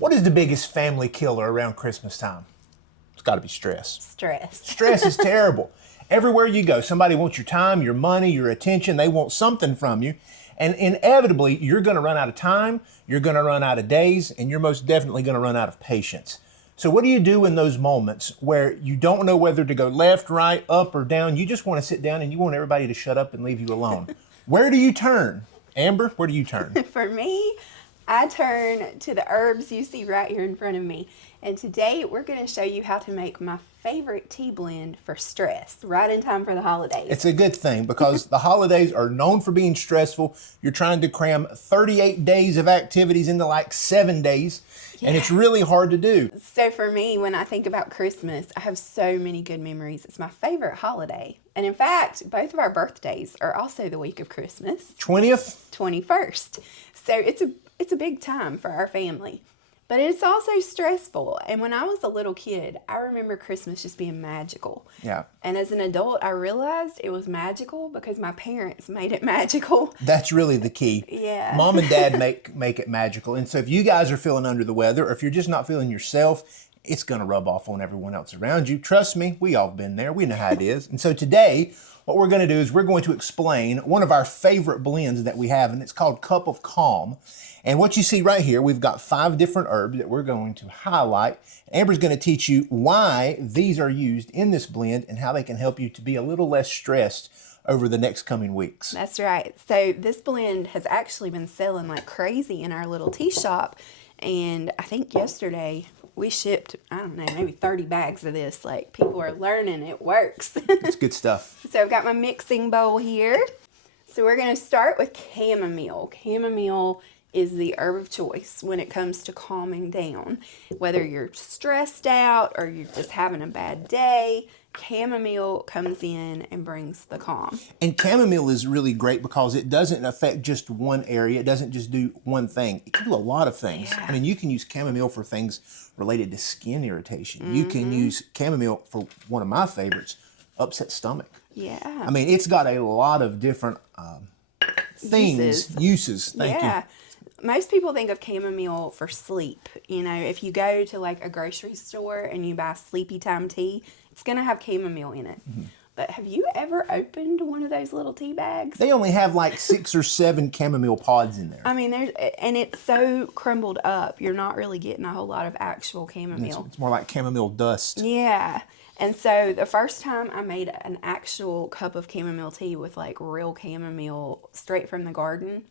What is the biggest family killer around Christmas time? It's got to be stress. Stress. Stress is terrible. Everywhere you go, somebody wants your time, your money, your attention. They want something from you. And inevitably, you're going to run out of time, you're going to run out of days, and you're most definitely going to run out of patience. So what do you do in those moments where you don't know whether to go left, right, up, or down? You just want to sit down and you want everybody to shut up and leave you alone. Where do you turn? Amber, where do you turn? For me, I turn to the herbs you see right here in front of me. And today we're going to show you how to make my favorite tea blend for stress, right in time for the holidays. It's a good thing because the holidays are known for being stressful. You're trying to cram 38 days of activities into like 7 days, and it's really hard to do. So for me, when I think about Christmas, I have so many good memories. It's my favorite holiday. And in fact, both of our birthdays are also the week of Christmas. 20th? 21st. So it's a big time for our family. But it's also stressful. And when I was a little kid, I remember Christmas just being magical. Yeah. And as an adult, I realized it was magical because my parents made it magical. That's really the key. Yeah. Mom and Dad make it magical. And so if you guys are feeling under the weather, or if you're just not feeling yourself, it's going to rub off on everyone else around you. Trust me, we all been there. We know how it is. And so today, what we're going to do is we're going to explain one of our favorite blends that we have, and it's called Cup of Calm. And what you see right here, we've got 5 different herbs that we're going to highlight. Amber's going to teach you why these are used in this blend and how they can help you to be a little less stressed over the next coming weeks. That's right. So this blend has actually been selling like crazy in our little tea shop. And I think yesterday we shipped, I don't know, maybe 30 bags of this. Like, people are learning it works. It's good stuff. So I've got my mixing bowl here. So we're going to start with chamomile. Chamomile is the herb of choice when it comes to calming down. Whether you're stressed out or you're just having a bad day, chamomile comes in and brings the calm. And chamomile is really great because it doesn't affect just one area. It doesn't just do one thing. It can do a lot of things. Yeah. I mean, you can use chamomile for things related to skin irritation. You can use chamomile for one of my favorites, upset stomach. Yeah. I mean, it's got a lot of different uses. Thank you. Most people think of chamomile for sleep. You know, if you go to like a grocery store and you buy sleepy time tea, it's going to have chamomile in it. Mm-hmm. But have you ever opened one of those little tea bags? They only have like 6 or 7 chamomile pods in there. I mean, and it's so crumbled up, you're not really getting a whole lot of actual chamomile. It's more like chamomile dust. Yeah. And so the first time I made an actual cup of chamomile tea with like real chamomile straight from the garden,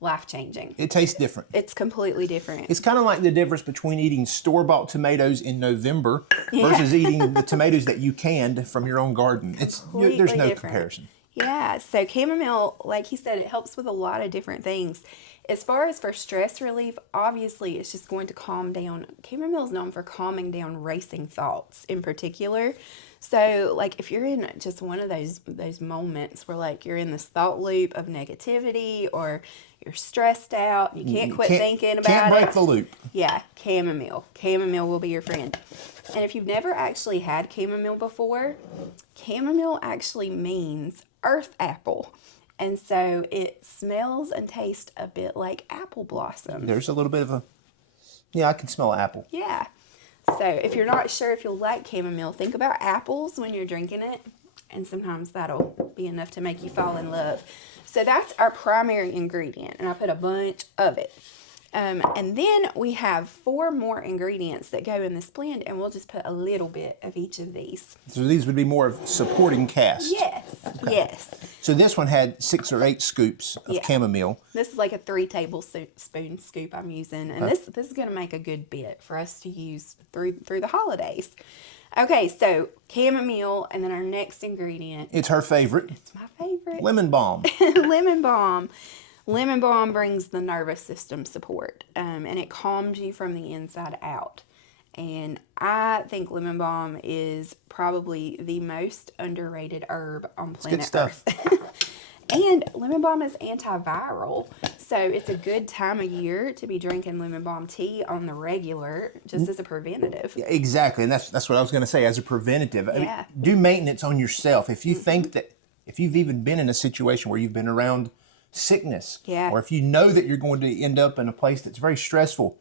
life-changing. It tastes different. It's completely different. It's kind of like the difference between eating store-bought tomatoes in November versus eating the tomatoes that you canned from your own garden. There's no comparison. Yeah, so chamomile, like he said, it helps with a lot of different things. As far as for stress relief, obviously it's just going to calm down. Chamomile is known for calming down racing thoughts in particular. So, like, if you're in just one of those moments where, like, you're in this thought loop of negativity or you're stressed out, you can't quit thinking about it. Can't break the loop. Yeah, chamomile. Chamomile will be your friend. And if you've never actually had chamomile before, chamomile actually means earth apple. And so it smells and tastes a bit like apple blossom. There's a little bit of I can smell apple. Yeah. So if you're not sure if you'll like chamomile, think about apples when you're drinking it. And sometimes that'll be enough to make you fall in love. So that's our primary ingredient. And I put a bunch of it. And then we have 4 more ingredients that go in this blend, and we'll just put a little bit of each of these. So these would be more of supporting cast. Yes, yes. So this one had 6 or 8 scoops of chamomile. This is like a 3 tablespoon scoop I'm using, and this is going to make a good bit for us to use through the holidays. Okay, so chamomile, and then our next ingredient. It's her favorite. It's my favorite. Lemon balm. Lemon balm. Lemon balm brings the nervous system support, and it calms you from the inside out. And I think lemon balm is probably the most underrated herb on planet Earth. And lemon balm is antiviral, so it's a good time of year to be drinking lemon balm tea on the regular, just as a preventative. Yeah, exactly, and that's what I was going to say, as a preventative. Yeah. I mean, do maintenance on yourself. If you think that, if you've even been in a situation where you've been around sickness, or if you know that you're going to end up in a place that's very stressful,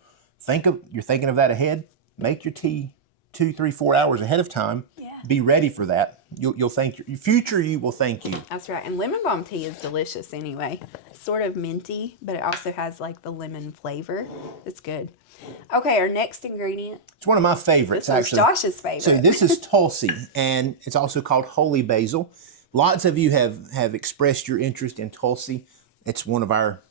you're thinking of that ahead, make your tea 2, 3, 4 hours ahead of time. Yeah. Be ready for that. You'll thank your future you will thank you. That's right. And lemon balm tea is delicious anyway. It's sort of minty, but it also has like the lemon flavor. It's good. Okay, our next ingredient. It's one of my favorites, This is actually. Josh's favorite. So this is Tulsi, and it's also called holy basil. Lots of you have expressed your interest in Tulsi. It's one of our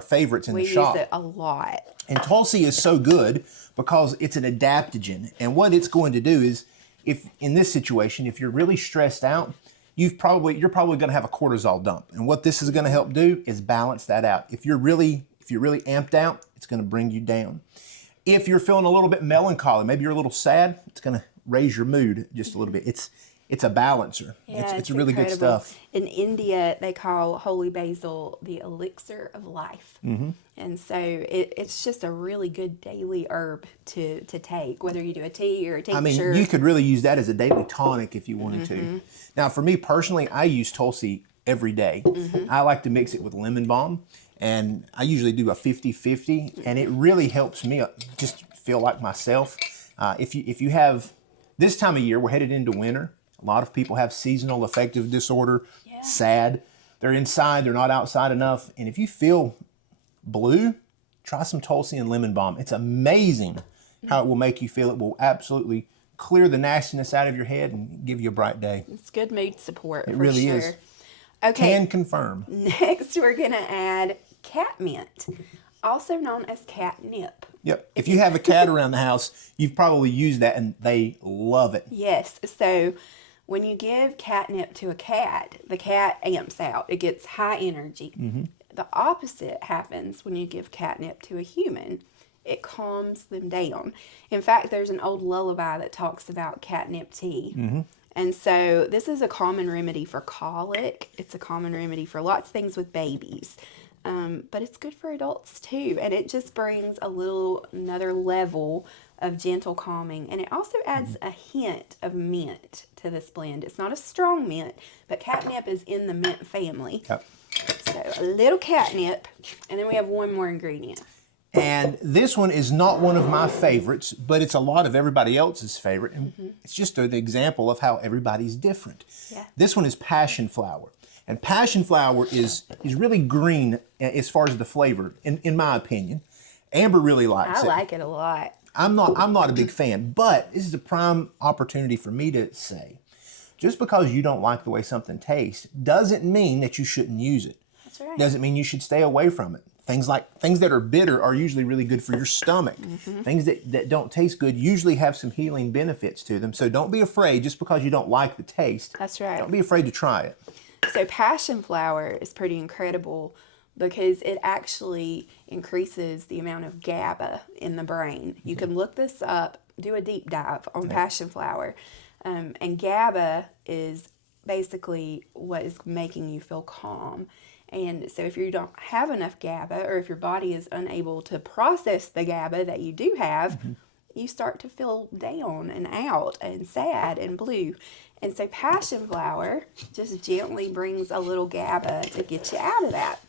favorites in the shop. We use it a lot. And Tulsi is so good because it's an adaptogen. And what it's going to do is, if in this situation, if you're really stressed out, you're probably going to have a cortisol dump. And what this is going to help do is balance that out. If you're really amped out, it's going to bring you down. If you're feeling a little bit melancholy, maybe you're a little sad, it's going to raise your mood just a little bit. It's a balancer. Yeah, it's really incredible. good stuff. In India, they call holy basil the elixir of life. Mm-hmm. And so it's just a really good daily herb to take, whether you do a tea or a tincture. I mean, you could really use that as a daily tonic if you wanted to. Now, for me personally, I use Tulsi every day. I like to mix it with lemon balm, and I usually do a 50-50, and it really helps me just feel like myself. If you have, this time of year, we're headed into winter. A lot of people have seasonal affective disorder, sad. They're inside, they're not outside enough. And if you feel blue, try some Tulsi and lemon balm. It's amazing how it will make you feel. It will absolutely clear the nastiness out of your head and give you a bright day. It's good mood support. It for really sure. is. Okay. Can confirm. Next, we're going to add catmint, also known as catnip. Yep. If you have a cat around the house, you've probably used that and they love it. Yes. So when you give catnip to a cat, the cat amps out. It gets high energy. The opposite happens when you give catnip to a human. It calms them down. In fact, there's an old lullaby that talks about catnip tea. And so this is a common remedy for colic. It's a common remedy for lots of things with babies. But it's good for adults too. And it just brings another level of gentle calming. And it also adds a hint of mint to this blend. It's not a strong mint, but catnip is in the mint family. Yep. So a little catnip, and then we have one more ingredient. And this one is not one of my favorites, but it's a lot of everybody else's favorite. And it's just an example of how everybody's different. Yeah. This one is passion flower. And passion flower is really green as far as the flavor, in my opinion. Amber really likes it. I like it a lot. I'm not a big fan, but this is a prime opportunity for me to say, just because you don't like the way something tastes doesn't mean that you shouldn't use it. That's right. Doesn't mean you should stay away from it. Things that are bitter are usually really good for your stomach. Things that don't taste good usually have some healing benefits to them. So don't be afraid just because you don't like the taste. That's right. Don't be afraid to try it. So passion flower is pretty incredible because it actually increases the amount of GABA in the brain. You can look this up, do a deep dive on passion flower. And GABA is basically what is making you feel calm. And so if you don't have enough GABA, or if your body is unable to process the GABA that you do have, you start to feel down and out and sad and blue. And so passion flower just gently brings a little GABA to get you out of that.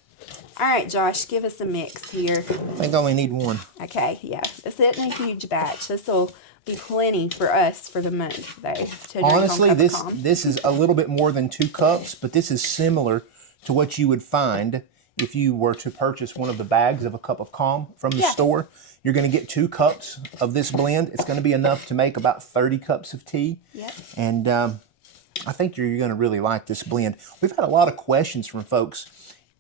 All right, Josh, give us a mix here. I think I only need one. Okay, yeah. This isn't a huge batch. This will be plenty for us for the month, though. To Honestly, drink on Cup of Calm. this is a little bit more than 2 cups, but this is similar to what you would find if you were to purchase one of the bags of a cup of calm from the store. You're going to get 2 cups of this blend. It's going to be enough to make about 30 cups of tea. Yep. And I think you're going to really like this blend. We've had a lot of questions from folks,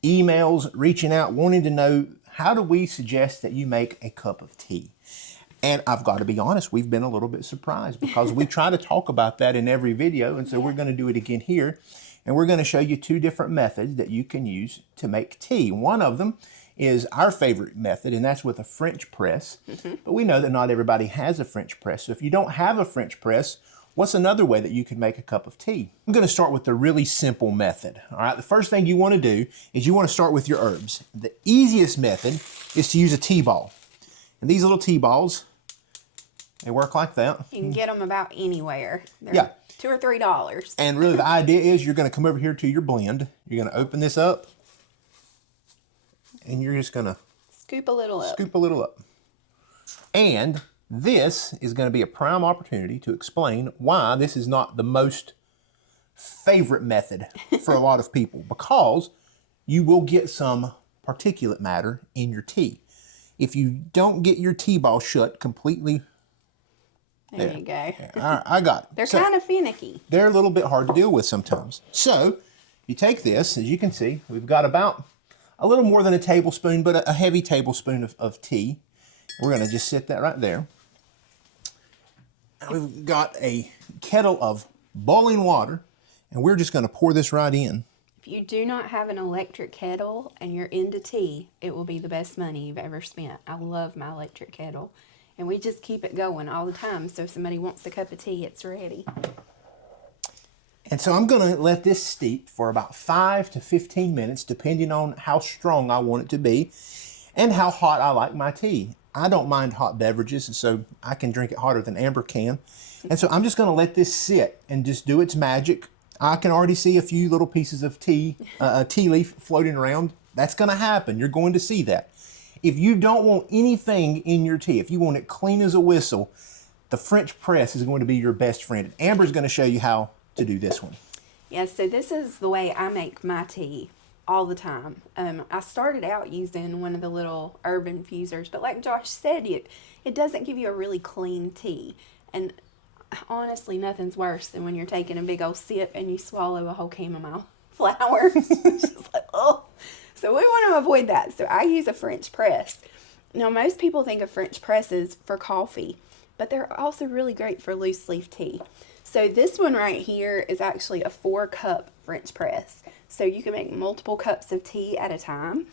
emails, reaching out, wanting to know, how do we suggest that you make a cup of tea? And I've got to be honest, we've been a little bit surprised because we try to talk about that in every video. And so we're going to do it again here. And we're going to show you 2 different methods that you can use to make tea. One of them is our favorite method, and that's with a French press. But we know that not everybody has a French press. So if you don't have a French press, what's another way that you can make a cup of tea? I'm going to start with the really simple method. All right, the first thing you want to do is you want to start with your herbs. The easiest method is to use a tea ball. And these little tea balls, they work like that. You can get them about anywhere. They're Yeah. $2 or $3. And really the idea is you're going to come over here to your blend. You're going to open this up. And you're just going to Scoop a little up. scoop a little up. And this is going to be a prime opportunity to explain why this is not the most favorite method for a lot of people, because you will get some particulate matter in your tea. If you don't get your tea ball shut completely, there you go. I got it. They're kind of finicky. They're a little bit hard to deal with sometimes. So you take this, as you can see, we've got about a little more than a tablespoon, but a heavy tablespoon of tea. We're going to just sit that right there. And we've got a kettle of boiling water, and we're just going to pour this right in. If you do not have an electric kettle and you're into tea, it will be the best money you've ever spent. I love my electric kettle. And we just keep it going all the time, so if somebody wants a cup of tea, it's ready. And so I'm going to let this steep for about 5 to 15 minutes, depending on how strong I want it to be and how hot I like my tea. I don't mind hot beverages, so I can drink it hotter than Amber can. And so I'm just going to let this sit and just do its magic. I can already see a few little pieces of tea leaf floating around. That's going to happen. You're going to see that. If you don't want anything in your tea, if you want it clean as a whistle, the French press is going to be your best friend. Amber's going to show you how to do this one. Yeah, so this is the way I make my tea all the time. I started out using one of the little herb infusers, but like Josh said, it doesn't give you a really clean tea. And honestly, nothing's worse than when you're taking a big old sip and you swallow a whole chamomile flower. It's just like, oh. So we want to avoid that. So I use a French press. Now, most people think of French presses for coffee, but they're also really great for loose leaf tea. So this one right here is actually a 4-cup French press. So you can make multiple cups of tea at a time.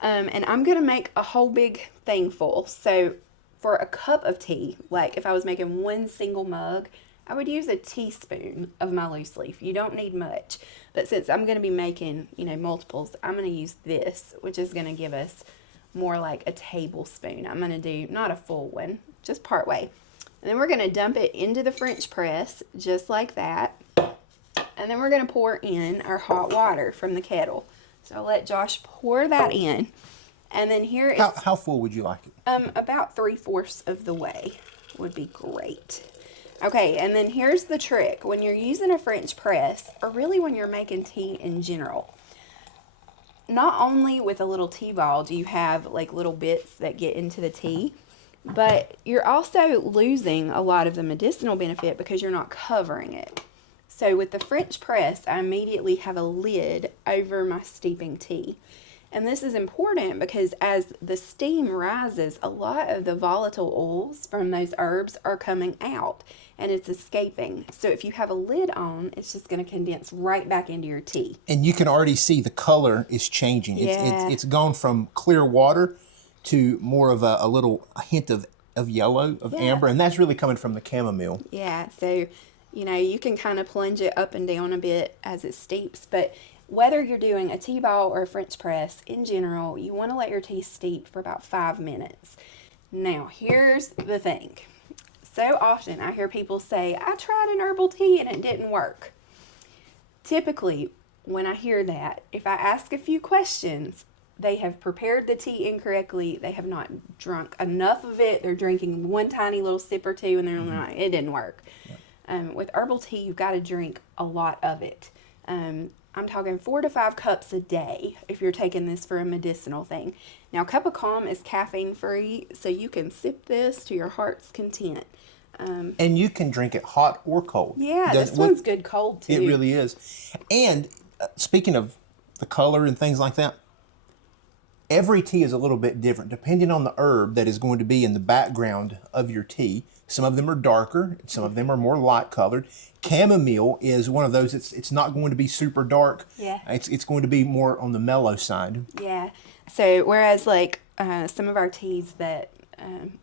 And I'm going to make a whole big thing full. So for a cup of tea, like if I was making one single mug, I would use a teaspoon of my loose leaf. You don't need much. But since I'm going to be making, multiples, I'm going to use this, which is going to give us more like a tablespoon. I'm going to do not a full one, just part way. And then we're going to dump it into the French press, just like that. And then we're going to pour in our hot water from the kettle. So I'll let Josh pour that in. And then here is... How full would you like it? About 3/4 of the way would be great. Okay, and then here's the trick. When you're using a French press, or really when you're making tea in general, not only with a little tea ball do you have like little bits that get into the tea, but you're also losing a lot of the medicinal benefit because you're not covering it. So with the French press, I immediately have a lid over my steeping tea. And this is important because as the steam rises, a lot of the volatile oils from those herbs are coming out and it's escaping. So if you have a lid on, it's just going to condense right back into your tea. And you can already see the color is changing. Yeah. It's gone from clear water to more of a hint of yellow, of amber, and that's really coming from the chamomile. Yeah, so, you can kind of plunge it up and down a bit as it steeps, but whether you're doing a tea ball or a French press, in general, you want to let your tea steep for about 5 minutes. Now, here's the thing. So often I hear people say, I tried an herbal tea and it didn't work. Typically, when I hear that, if I ask a few questions, they have prepared the tea incorrectly. They have not drunk enough of it. They're drinking one tiny little sip or two and they're like, it didn't work. Yeah. With herbal tea, you've got to drink a lot of it. I'm talking 4 to 5 cups a day if you're taking this for a medicinal thing. Now, Cup of Calm is caffeine free, so you can sip this to your heart's content. And you can drink it hot or cold. Yeah, this one's good cold too. It really is. And speaking of the color and things like that, every tea is a little bit different depending on the herb that is going to be in the background of your tea. Some of them are darker, some of them are more light colored. Chamomile is one of those, it's not going to be super dark. Yeah. It's going to be more on the mellow side. Yeah. So whereas like some of our teas that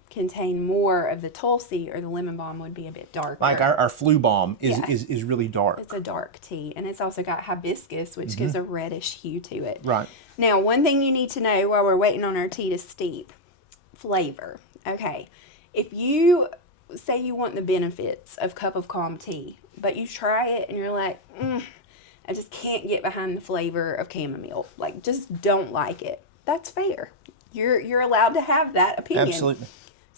contain more of the Tulsi or the lemon balm would be a bit darker. Like our flu balm is really dark. It's a dark tea, and it's also got hibiscus, which gives a reddish hue to it. Right. Now, one thing you need to know while we're waiting on our tea to steep, flavor. Okay, if you say you want the benefits of Cup of Calm tea, but you try it and you're like, I just can't get behind the flavor of chamomile, like just don't like it, that's fair. You're allowed to have that opinion. Absolutely.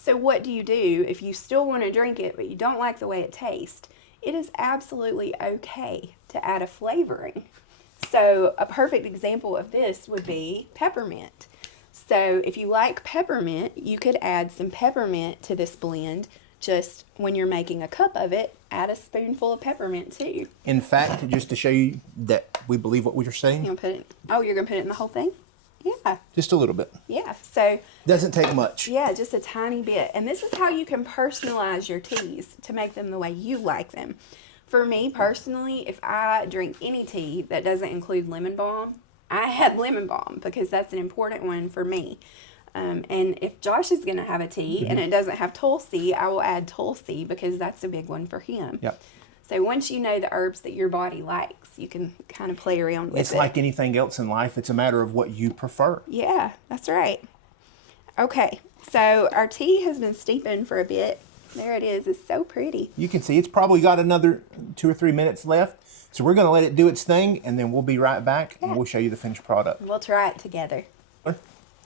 So what do you do if you still want to drink it, but you don't like the way it tastes? It is absolutely okay to add a flavoring. So a perfect example of this would be peppermint. So if you like peppermint, you could add some peppermint to this blend. Just when you're making a cup of it, add a spoonful of peppermint too. In fact, just to show you that we believe what we're saying, You're gonna put it in the whole thing? Yeah. just a little bit. Yeah. So Doesn't take much. yeah, just a tiny bit. And this is how you can personalize your teas to make them the way you like them. For me personally, if I drink any tea that doesn't include lemon balm, I have lemon balm because that's an important one for me. And if Josh is going to have a tea and it doesn't have Tulsi, I will add Tulsi because that's a big one for him. Yep. So once you know the herbs that your body likes, you can kind of play around with it. It's like anything else in life. It's a matter of what you prefer. Yeah, that's right. Okay, so our tea has been steeping for a bit. There it is. It's so pretty. You can see it's probably got another 2 or 3 minutes left. So we're going to let it do its thing, and then we'll be right back, and we'll show you the finished product. We'll try it together. Isn't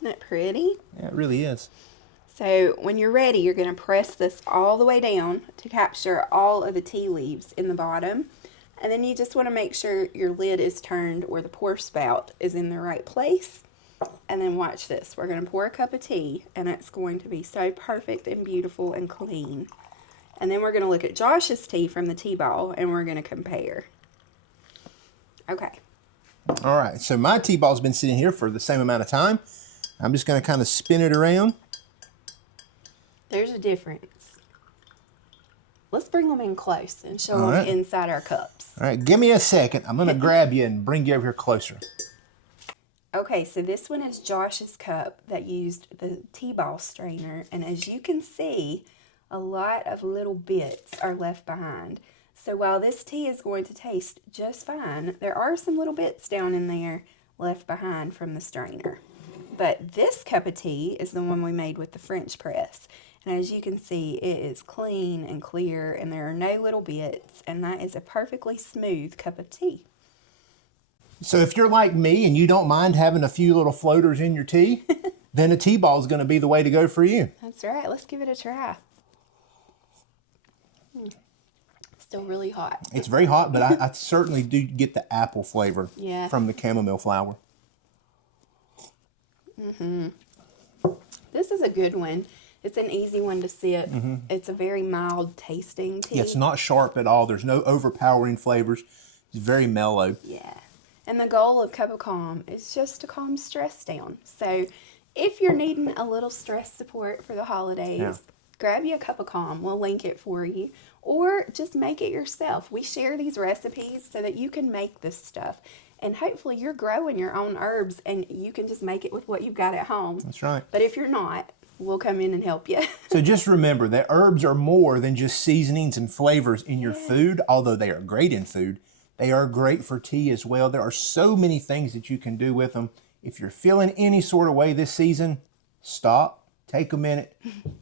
that pretty? Yeah, it really is. So when you're ready, you're going to press this all the way down to capture all of the tea leaves in the bottom. And then you just want to make sure your lid is turned where the pour spout is in the right place. And then watch this. We're going to pour a cup of tea, and it's going to be so perfect and beautiful and clean. And then we're going to look at Josh's tea from the tea ball, and we're going to compare. Okay. All right, so my tea ball's been sitting here for the same amount of time. I'm just going to kind of spin it around. There's a difference. Let's bring them in close and show All them right. inside our cups. All right, give me a second. I'm going to grab you and bring you over here closer. Okay, so this one is Josh's cup that used the tea ball strainer. And as you can see, a lot of little bits are left behind. So while this tea is going to taste just fine, there are some little bits down in there left behind from the strainer. But this cup of tea is the one we made with the French press. And as you can see, it is clean and clear, and there are no little bits, and that is a perfectly smooth cup of tea. So if you're like me and you don't mind having a few little floaters in your tea, then a tea ball is going to be the way to go for you. That's right. Let's give it a try. Still really hot. It's very hot, but I certainly do get the apple flavor Yeah. from the chamomile flower. This is a good one. It's an easy one to sip. It's a very mild tasting tea. Yeah, it's not sharp at all. There's no overpowering flavors. It's very mellow. Yeah. And the goal of Cup of Calm is just to calm stress down. So if you're needing a little stress support for the holidays, grab you a Cup of Calm. We'll link it for you. Or just make it yourself. We share these recipes so that you can make this stuff. And hopefully you're growing your own herbs and you can just make it with what you've got at home. That's right. But if you're not, we'll come in and help you. So just remember that herbs are more than just seasonings and flavors in your food, although they are great in food. They are great for tea as well. There are so many things that you can do with them. If you're feeling any sort of way this season, stop, take a minute,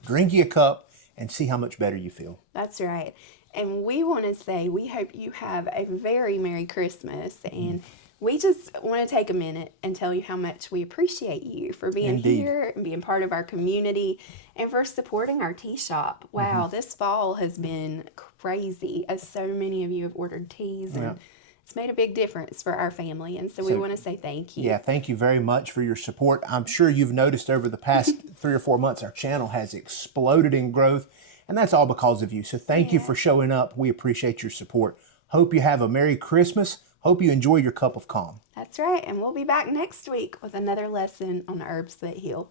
drink you a cup, and see how much better you feel. That's right. And we want to say we hope you have a very Merry Christmas. And we just want to take a minute and tell you how much we appreciate you for being Indeed. here and being part of our community and for supporting our tea shop. Wow, this fall has been crazy as so many of you have ordered teas and it's made a big difference for our family. And so we want to say thank you. Yeah, thank you very much for your support. I'm sure you've noticed over the past 3 or 4 months, our channel has exploded in growth, and that's all because of you. So thank you for showing up. We appreciate your support. Hope you have a Merry Christmas. Hope you enjoy your cup of calm. That's right. And we'll be back next week with another lesson on herbs that heal.